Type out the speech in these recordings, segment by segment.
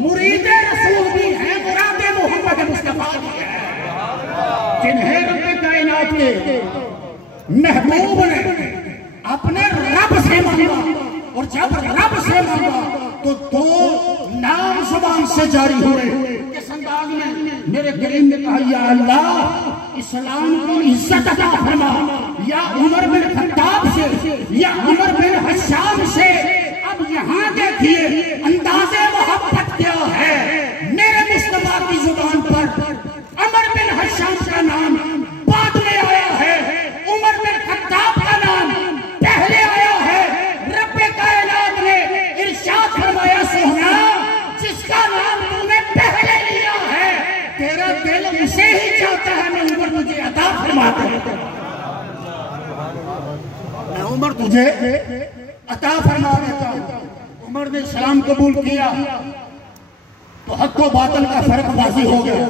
मुरीदे रसूल भी हैं, मुरादे मोहम्मद मुस्तफा भी है, जिन्हें रब कायनात के महबूब ने अपने रब से मांगा, और जब रब से मांगा तो दो नाम जुबान से जारी हुए। किस अंदाज में? मेरे करीम ने कहा, या अल्लाह इस्लाम को इज्जत अता फरमा, या उमर बिन खत्ताब से, या उमर बिन हश्शाम से। अब यहाँ देखिए अंदाज़े मोहब्बत क्या है। मेरे मुस्तफा की जुबान पर उमर बिन हश्शाम का नाम बाद में आया है, उमर बिन खत्ताब का नाम पहले आया है। रब कायनात ने इरशाद फरमाया, सोहना जिसका नाम तूने पहले लिया है, तेरा दिल उसे ही चाहता है, मैं उमर तुझे अता फरमा देता हूं, मैं उमर तुझे अता फरमा देता हूं। उमर ने इस्लाम कबूल किया तो हक व बातिल का फर्क वाज़ी हो गया।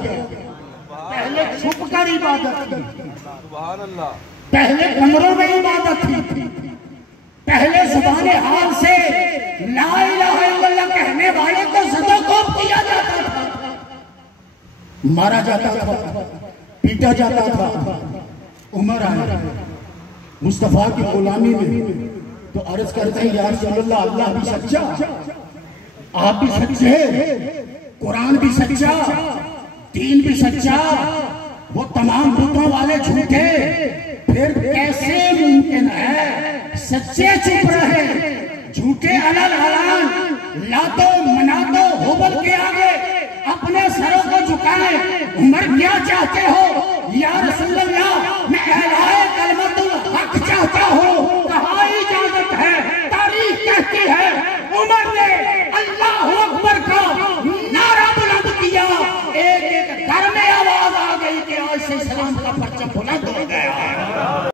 पहले छुप कर इबादत की, पहले कमरों में इबादत थी, पहले जुबाने हाल से ला इलाहा इल्लल्लाह कहने वाले को ज़दोकोब किया जाता था, मारा जाता था, पीटा जाता था। उमर आया मुस्तफा की गुलामी में तो अर्ज करते हैं, या रसूलल्लाह अल्लाह भी सच्चा, आप भी सच्चे, कुरान भी सच्चा, दीन भी सच्चा, वो तमाम बुतों वाले झूठे, फिर कैसे मुमकिन है सच्चे चुप रहे, झूठे अलल हलाल लातो मनातो होबल के आगे अपने सरों को झुकाए। उमर क्या चाहते हो? या रसूलल्लाह मैं अहलाए कलमतुल हक चाहता हूँ। कहा इजाजत है, तारीख कहती है उमर ने अल्लाह अकबर का नारा बुलंद किया। एक एक घर में आवाज आ गई कि आज से इस्लाम का परचम बुलंद हो गया।